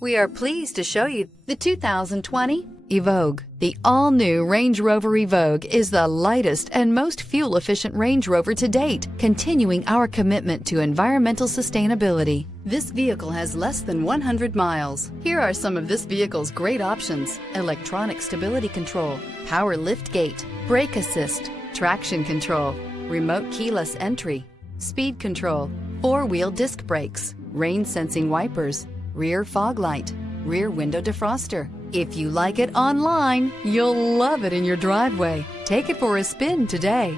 We are pleased to show you The 2020 Evoque. The all-new Range Rover Evoque is the lightest and most fuel-efficient Range Rover to date, continuing our commitment to environmental sustainability. This vehicle has less than 100 miles. Here are some of this vehicle's great options: electronic stability control, power liftgate, brake assist, traction control, remote keyless entry, speed control, four-wheel disc brakes, rain-sensing wipers, rear fog light, rear window defroster. If you like it online, you'll love it in your driveway. Take it for a spin today.